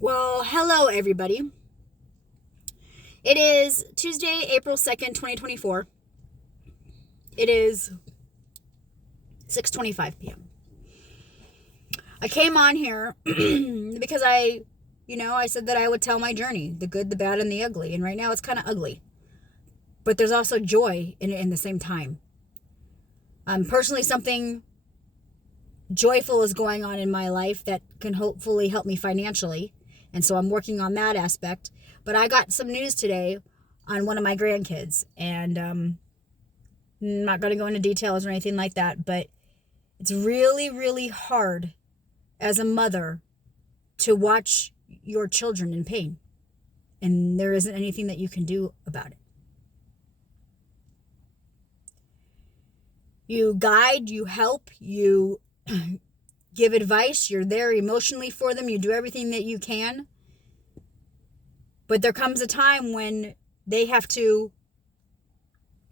Well, hello everybody. It is Tuesday, April 2nd, 2024. It is 6:25 p.m. I came on here because I said that I would tell my journey, the good, the bad, and the ugly. And right now it's kind of ugly. But there's also joy in it in the same time. Personally, something joyful is going on in my life that can hopefully help me financially. And so I'm working on that aspect. But I got some news today on one of my grandkids. And I'm not going to go into details or anything like that. But it's really, really hard as a mother to watch your children in pain. And there isn't anything that you can do about it. You guide, you help, you give advice, you're there emotionally for them, you do everything that you can. But there comes a time when they have to,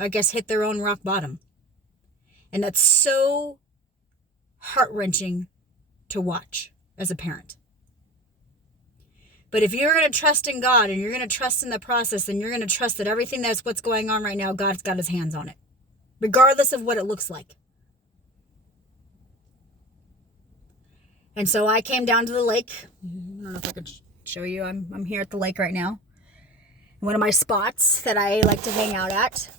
I guess, hit their own rock bottom. And that's so heart-wrenching to watch as a parent. But if you're going to trust in God and you're going to trust in the process and you're going to trust that everything that's what's going on right now, God's got his hands on it, regardless of what it looks like. And so I came down to the lake. I don't know if I could show you. I'm here at the lake right now. One of my spots that I like to hang out at.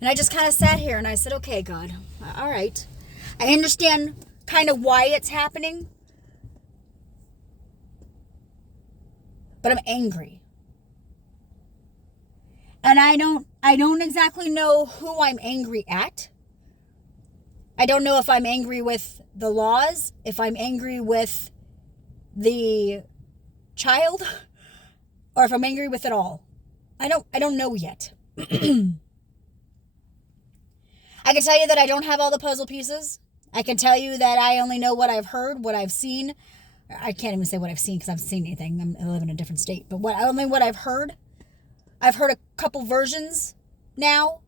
And I just kind of sat here and I said, okay, God, all right. I understand kind of why it's happening. But I'm angry. And I don't exactly know who I'm angry at. I don't know if I'm angry with the laws, if I'm angry with the child, or if I'm angry with it all. I don't know yet. I can tell you that I don't have all the puzzle pieces. I can tell you that I only know what I've heard, what I've seen. I can't even say what I've seen because I haven't seen anything. I live in a different state. But only what I've heard. I've heard a couple versions now.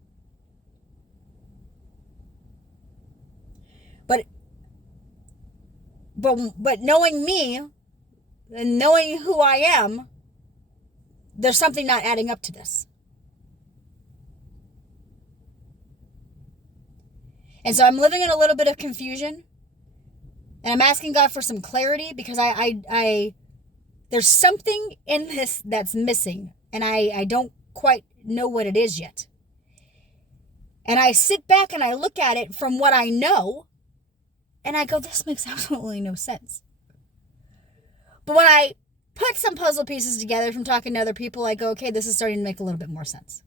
But knowing me and knowing who I am, there's something not adding up to this. And so I'm living in a little bit of confusion. And I'm asking God for some clarity because I there's something in this that's missing. And I don't quite know what it is yet. And I sit back and I look at it from what I know. And I go, this makes absolutely no sense. But when I put some puzzle pieces together from talking to other people, I go, okay, this is starting to make a little bit more sense.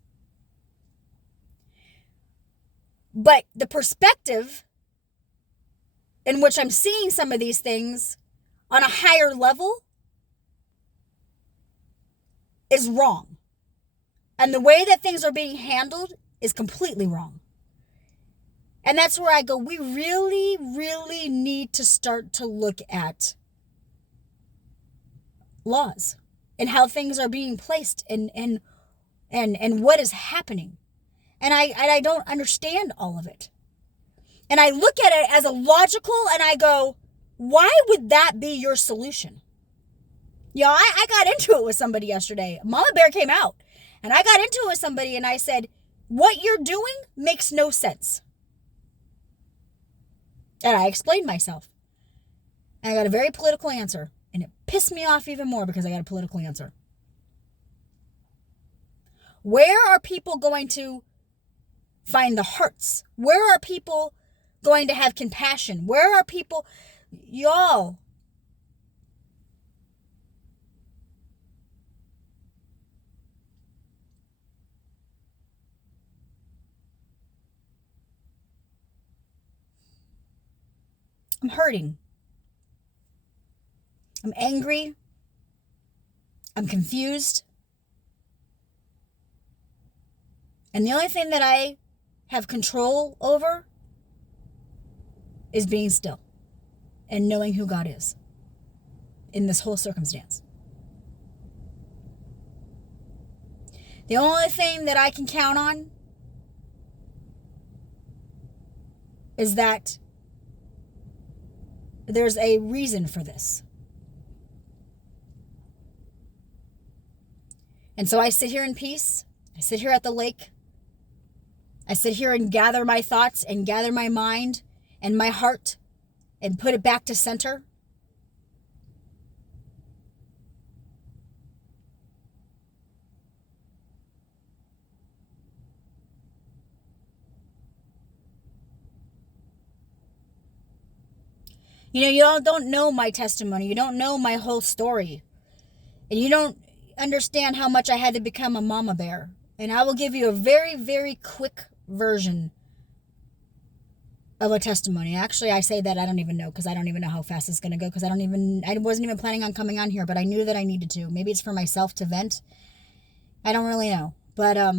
But the perspective in which I'm seeing some of these things on a higher level is wrong. And the way that things are being handled is completely wrong. And that's where I go, we really, really need to start to look at laws and how things are being placed and what is happening. And I don't understand all of it. And I look at it as a logical and I go, why would that be your solution? Yeah, I got into it with somebody yesterday. Mama Bear came out and I got into it with somebody and I said, what you're doing makes no sense. And I explained myself. And I got a very political answer. And it pissed me off even more because I got a political answer. Where are people going to find the hearts? Where are people going to have compassion? Where are people? Y'all. I'm hurting. I'm angry. I'm confused. And the only thing that I have control over is being still and knowing who God is in this whole circumstance. The only thing that I can count on is that there's a reason for this. And so I sit here in peace. I sit here at the lake. I sit here and gather my thoughts and gather my mind and my heart and put it back to center. You know, you all don't know my testimony. You don't know my whole story. And you don't understand how much I had to become a mama bear. And I will give you a very, very quick version of a testimony. Actually, I say that I don't even know, because I don't even know how fast it's going to go, because I wasn't even planning on coming on here, but I knew that I needed to. Maybe it's for myself to vent. I don't really know. But I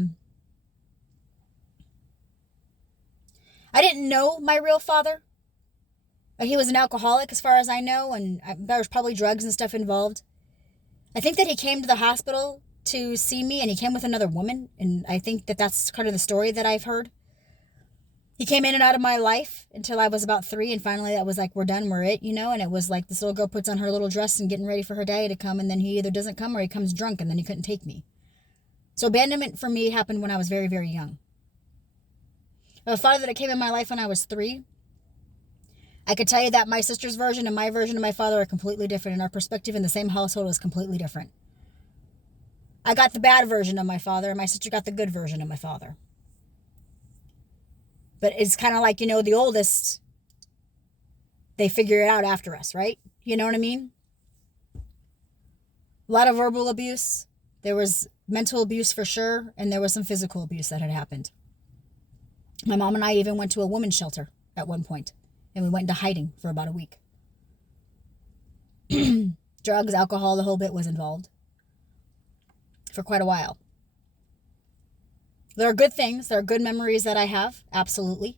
didn't know my real father. He was an alcoholic as far as I know, and there was probably drugs and stuff involved. I think that he came to the hospital to see me, and he came with another woman, and I think that that's kind of the story that I've heard. He came in and out of my life until I was about 3, and finally that was like, we're done, we're it, and it was like this little girl puts on her little dress and getting ready for her daddy to come, and then he either doesn't come or he comes drunk, and then he couldn't take me. So abandonment for me happened when I was very, very young. A father that came in my life when I was 3. I could tell you that my sister's version and my version of my father are completely different, and our perspective in the same household is completely different. I got the bad version of my father, and my sister got the good version of my father. But it's kind of like, the oldest, they figure it out after us, right? You know what I mean? A lot of verbal abuse. There was mental abuse for sure, and there was some physical abuse that had happened. My mom and I even went to a women's shelter at one point. And we went into hiding for about a week. Drugs, alcohol, the whole bit was involved for quite a while. There are good things. There are good memories that I have. Absolutely.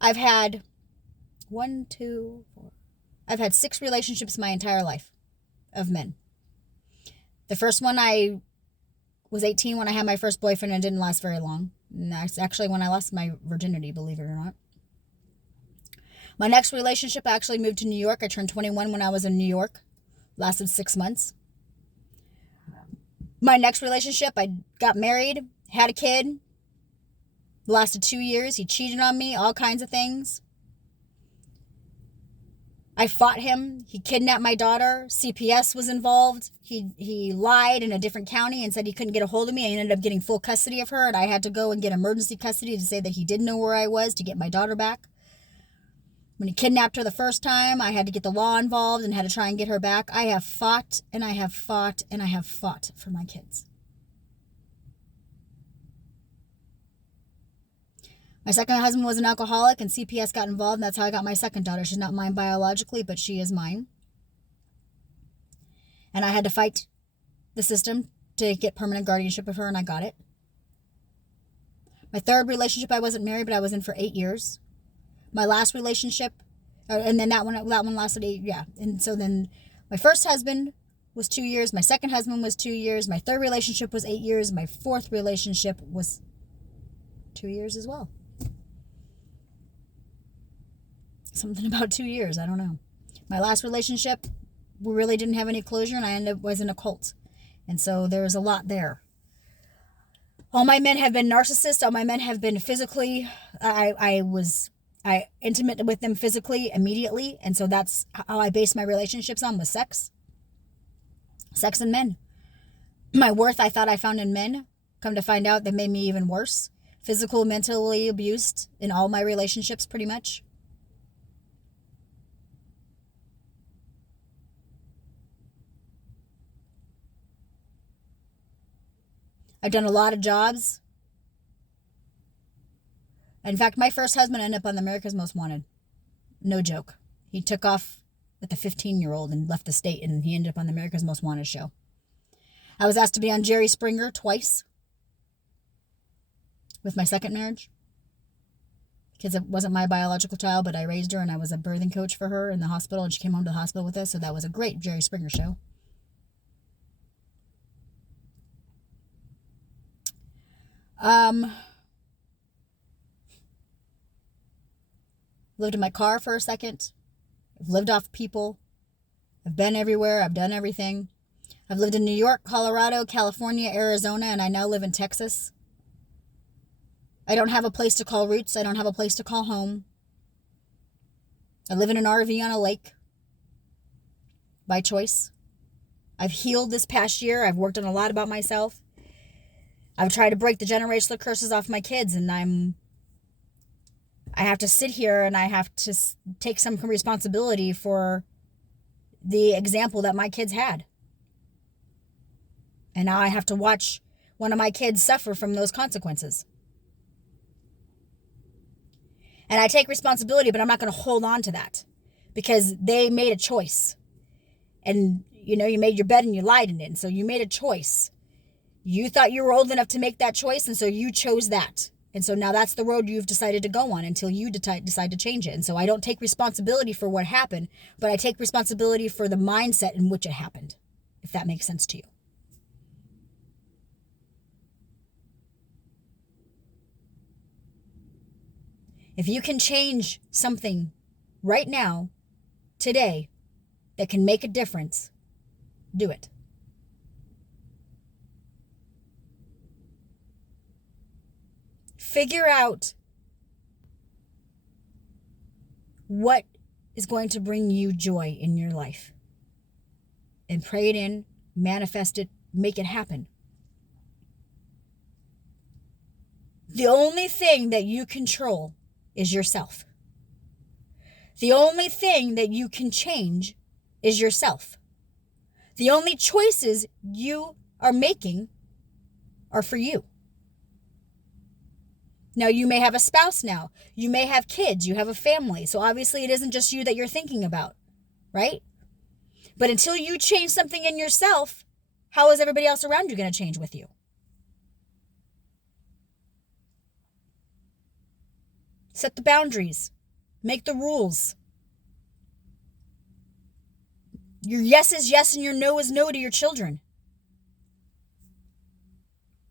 I've had 6 relationships my entire life of men. The first one, I was 18 when I had my first boyfriend, and it didn't last very long. And that's actually when I lost my virginity, believe it or not. My next relationship, I actually moved to New York. I turned 21 when I was in New York. Lasted 6 months. My next relationship, I got married, had a kid. Lasted 2 years. He cheated on me, all kinds of things. I fought him. He kidnapped my daughter. CPS was involved. He lied in a different county and said he couldn't get a hold of me. I ended up getting full custody of her, and I had to go and get emergency custody to say that he didn't know where I was to get my daughter back. When he kidnapped her the first time, I had to get the law involved and had to try and get her back. I have fought, and I have fought, and I have fought for my kids. My second husband was an alcoholic, and CPS got involved, and that's how I got my second daughter. She's not mine biologically, but she is mine. And I had to fight the system to get permanent guardianship of her, and I got it. My third relationship, I wasn't married, but I was in for 8 years. My last relationship, and then that one lasted 8, yeah. And so then my first husband was 2 years. My second husband was 2 years. My third relationship was 8 years. My fourth relationship was 2 years as well. Something about 2 years, I don't know. My last relationship, we really didn't have any closure, and I was in a cult. And so there was a lot there. All my men have been narcissists. All my men have been physically, I intimate with them physically immediately. And so that's how I based my relationships on, was sex. Sex and men. My worth I thought I found in men. Come to find out, they made me even worse. Physical, mentally abused in all my relationships pretty much. I've done a lot of jobs. In fact, my first husband ended up on America's Most Wanted. No joke. He took off with a 15-year-old and left the state, and he ended up on the America's Most Wanted show. I was asked to be on Jerry Springer twice with my second marriage, because it wasn't my biological child, but I raised her, and I was a birthing coach for her in the hospital, and she came home to the hospital with us, so that was a great Jerry Springer show. Lived in my car for a second. I've lived off people. I've been everywhere. I've done everything. I've lived in New York, Colorado, California, Arizona, and I now live in Texas. I don't have a place to call roots. I don't have a place to call home. I live in an RV on a lake by choice. I've healed this past year. I've worked on a lot about myself. I've tried to break the generational curses off my kids, and I have to sit here and I have to take some responsibility for the example that my kids had. And now I have to watch one of my kids suffer from those consequences. And I take responsibility, but I'm not going to hold on to that because they made a choice. And, you made your bed and you lied in it. And so you made a choice. You thought you were old enough to make that choice, and so you chose that. And so now that's the road you've decided to go on until you decide to change it. And so I don't take responsibility for what happened, but I take responsibility for the mindset in which it happened, if that makes sense to you. If you can change something right now, today, that can make a difference, do it. Figure out what is going to bring you joy in your life. And pray it in, manifest it, make it happen. The only thing that you control is yourself. The only thing that you can change is yourself. The only choices you are making are for you. Now, you may have a spouse now. You may have kids. You have a family. So obviously it isn't just you that you're thinking about, right? But until you change something in yourself, how is everybody else around you going to change with you? Set the boundaries. Make the rules. Your yes is yes and your no is no to your children.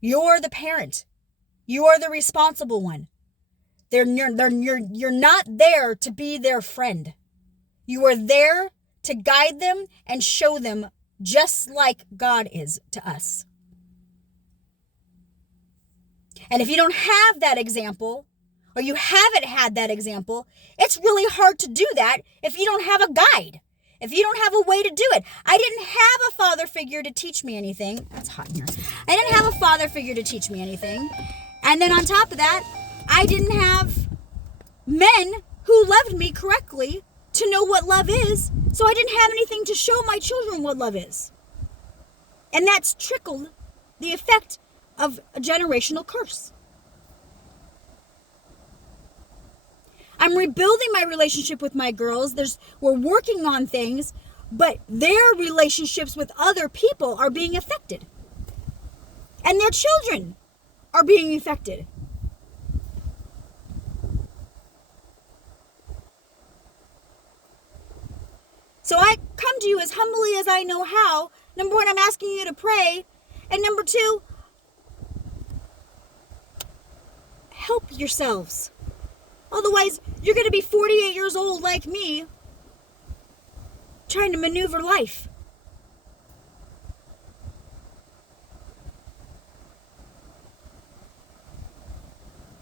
You're the parent. You are the responsible one. You're not there to be their friend. You are there to guide them and show them just like God is to us. And if you don't have that example, or you haven't had that example, it's really hard to do that if you don't have a guide, if you don't have a way to do it. I didn't have a father figure to teach me anything. That's hot in here. I didn't have a father figure to teach me anything. And then on top of that, I didn't have men who loved me correctly to know what love is. So I didn't have anything to show my children what love is. And that's trickled the effect of a generational curse. I'm rebuilding my relationship with my girls. We're working on things, but their relationships with other people are being affected. And their children are being affected. So I come to you as humbly as I know how. Number one, I'm asking you to pray. And number two, help yourselves. Otherwise, you're going to be 48 years old like me, trying to maneuver life.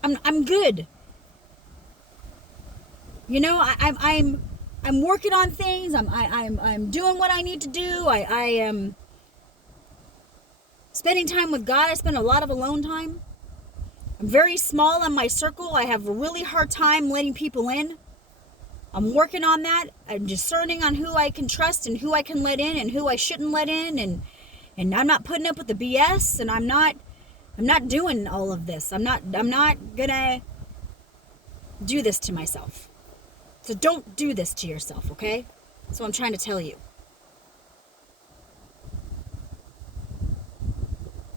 I'm good. I'm working on things. I'm doing what I need to do. I am spending time with God. I spend a lot of alone time. I'm very small in my circle. I have a really hard time letting people in. I'm working on that. I'm discerning on who I can trust and who I can let in and who I shouldn't let in. And I'm not putting up with the BS, and I'm not doing all of this. I'm not gonna do this to myself. So don't do this to yourself, okay? That's what I'm trying to tell you.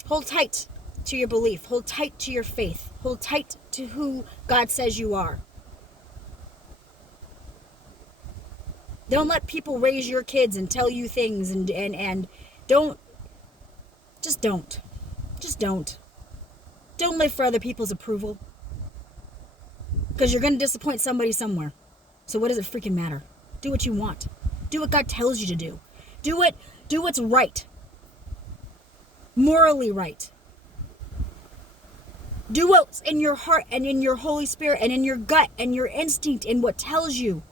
Hold tight to your belief. Hold tight to your faith. Hold tight to who God says you are. Don't let people raise your kids and tell you things and don't. Just don't. Don't live for other people's approval. Because you're going to disappoint somebody somewhere. So what does it freaking matter? Do what you want. Do what God tells you to do. Do what's right. morally right. Do what's in your heart and in your Holy Spirit and in your gut and your instinct and what tells you.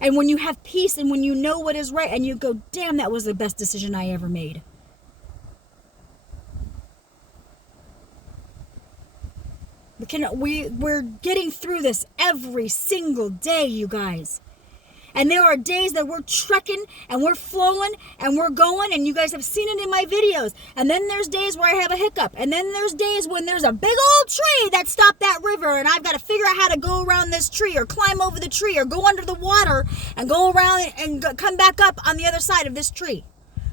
And when you have peace and when you know what is right and you go, damn, that was the best decision I ever made. We're getting through this every single day, you guys. And there are days that we're trekking and we're flowing and we're going, and you guys have seen it in my videos. And then there's days where I have a hiccup. And then there's days when there's a big old tree that stopped that river, and I've got to figure out how to go around this tree or climb over the tree or go under the water and go around and come back up on the other side of this tree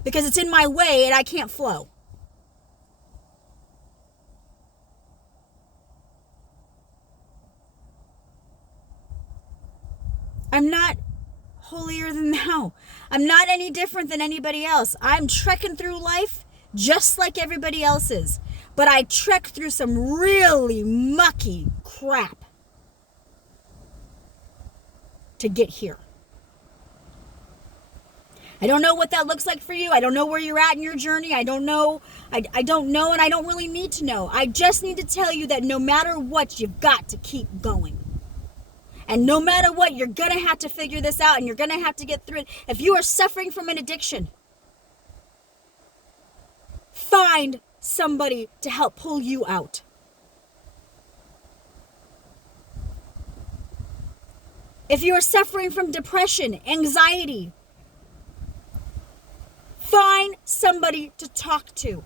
because it's in my way and I can't flow. I'm not holier than thou. I'm not any different than anybody else. I'm trekking through life just like everybody else is. But I trek through some really mucky crap to get here. I don't know what that looks like for you. I don't know where you're at in your journey. I don't know. I don't know, and I don't really need to know. I just need to tell you that no matter what, you've got to keep going. And no matter what, you're going to have to figure this out and you're going to have to get through it. If you are suffering from an addiction, find somebody to help pull you out. If you are suffering from depression, anxiety, find somebody to talk to.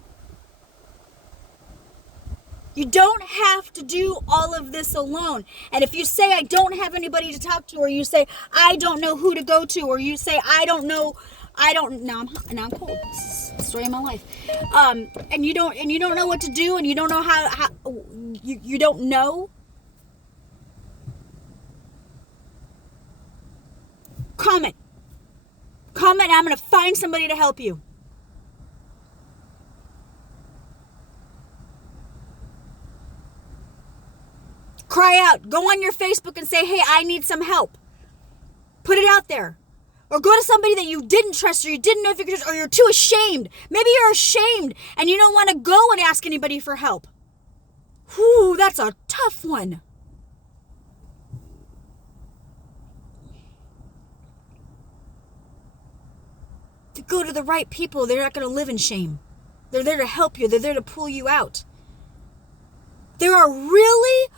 You don't have to do all of this alone. And if you say, I don't have anybody to talk to, or you say, I don't know who to go to, or you say, now I'm cold. This is the story of my life. And you don't know what to do, and you don't know how you don't know. Comment, and I'm going to find somebody to help you. Cry out. Go on your Facebook and say, hey, I need some help. Put it out there. Or go to somebody that you didn't trust or you didn't know if you could trust, or you're too ashamed. Maybe you're ashamed and you don't want to go and ask anybody for help. Whew, that's a tough one. To go to the right people, they're not going to live in shame. They're there to help you. They're there to pull you out. There are really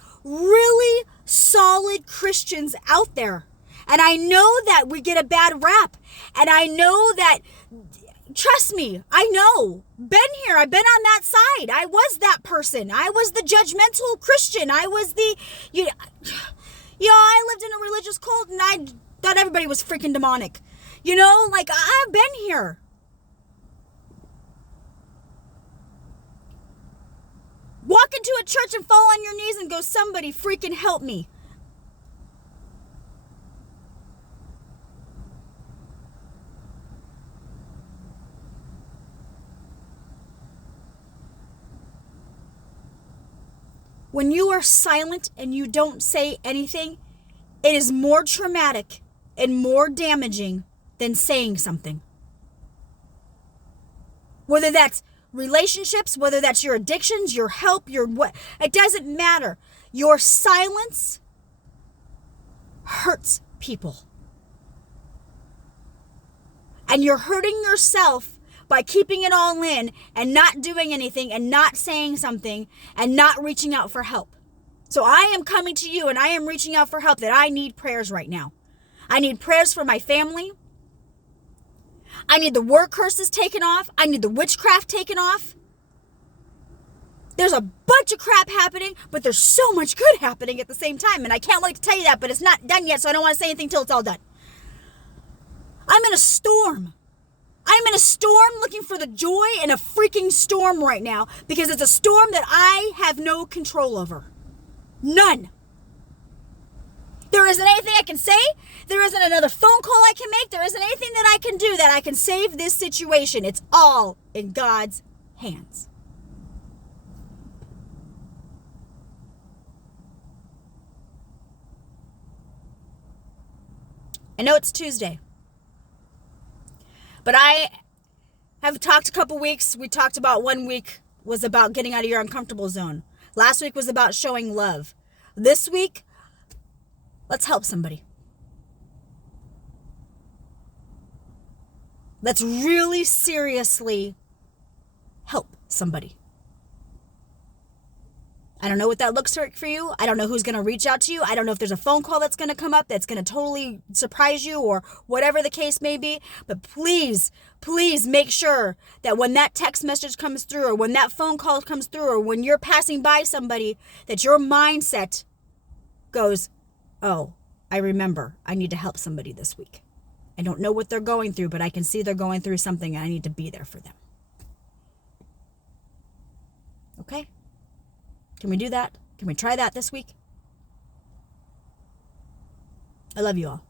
solid Christians out there. And I know that we get a bad rap. And I know that, trust me, I know. Been here. I've been on that side. I was that person. I was the judgmental Christian. I was the, I lived in a religious cult and I thought everybody was freaking demonic. I've been here. Walk into a church and fall on your knees and go, somebody freaking help me. When you are silent and you don't say anything, it is more traumatic and more damaging than saying something. Whether that's relationships, whether that's your addictions, your help, your what, it doesn't matter. Your silence hurts people. And you're hurting yourself by keeping it all in and not doing anything and not saying something and not reaching out for help. So I am coming to you and I am reaching out for help that I need prayers right now. I need prayers for my family. I need the word curses taken off. I need the witchcraft taken off. There's a bunch of crap happening, but there's so much good happening at the same time. And I can't wait to tell you that, but it's not done yet, so I don't want to say anything till it's all done. I'm in a storm. I'm in a storm looking for the joy in a freaking storm right now because it's a storm that I have no control over. None. There isn't anything I can say. There isn't another phone call I can make. There isn't anything that I can do that I can save this situation. It's all in God's hands. I know it's Tuesday, but I have talked a couple weeks. We talked about 1 week was about getting out of your uncomfortable zone. Last week was about showing love. This week, let's help somebody. Let's really seriously help somebody. I don't know what that looks like for you. I don't know who's going to reach out to you. I don't know if there's a phone call that's going to come up that's going to totally surprise you or whatever the case may be. But please, please make sure that when that text message comes through or when that phone call comes through or when you're passing by somebody, that your mindset goes, oh, I remember I need to help somebody this week. I don't know what they're going through, but I can see they're going through something and I need to be there for them. Okay? Can we do that? Can we try that this week? I love you all.